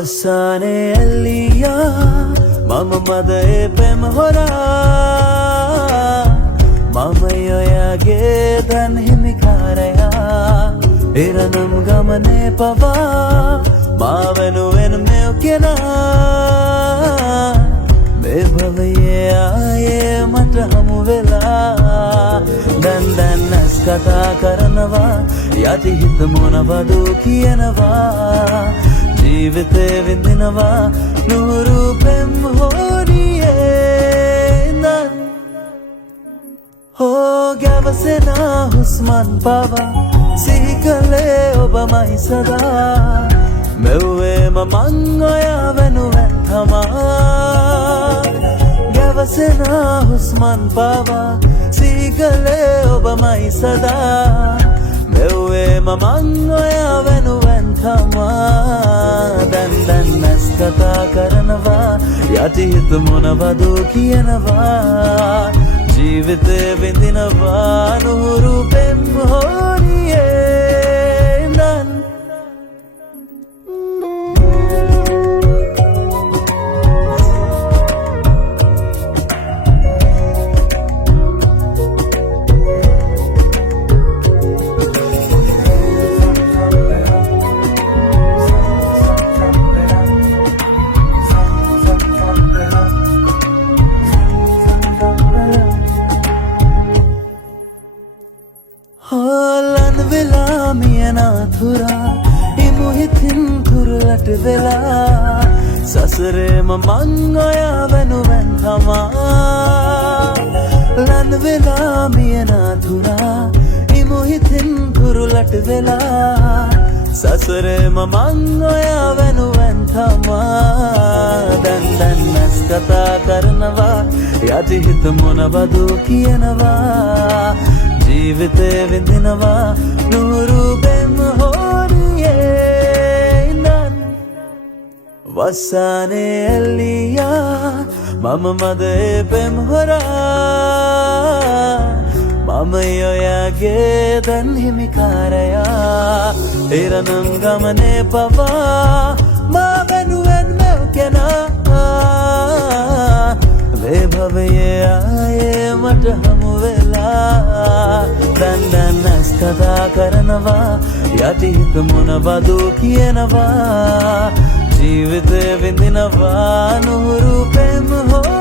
වස්සානේ ඇල්ලියා මම මදේ පෙම් හොරා මම ඔයාගේ දන් හිමිකාරයා එරනම් ගමනේ පවා මා වෙනුවෙන් මෙව් කෙනා මේ භවයේ ආයේ මට හමු වෙලා දැන් නැස් කතා කරනවා යටි හිත මොනවද කියනවා ජීවිතේ විඳිනවා නුරු පෙම් හොරියේ නන් හෝ ගැවසෙනා හුස්මන් පවා සිහි කළේ ඔබමයි සදා මෙව්වේම මං ඔයා වෙනුවෙන් තමා ගැවසෙනා හුස්මන් පවා සිහි කළේ ඔබමයි සදා මෙව්වේම මං ඔයා වෙනුවෙන් තමා දැන් නැස් කතා කරනවා යටි හිත මොනවද කියනවා ජීවිතේ විඳිනවා නුරු පෙම් හොරියේ නන් හොලන් වෙලා මියනාතුරා ඉමුහිතින් තුරලට වෙලා සසරේම මං ඔයා වෙනුවෙන් තමා ලන් වෙලා මියනාතුරා ඉමුහිතින් තුරලට වෙලා සසරේම මං ඔයා වෙනුවෙන් තමා දැන් නැස් කතා කරනවා යටි හිත මොනවද කියනවා ජීවිතේ විඳිනවා නුරු පෙම් හොරියේ නන් වස්සානේ ඇල්ලියා මම මදේ පෙම් හොරා මම ඔයාගේ දන් හිමිකාරයා එරනම් ගමනේ පවා මා වෙනුවෙන් මෙව් කෙනා මේ භවයේ ආයේ මට හමු වෙලා දැන් නැස් කතා කරනවා යටි හිත මොනවද කියනවා ජීවිතේ විඳිනවා නුරු පෙම් හොරා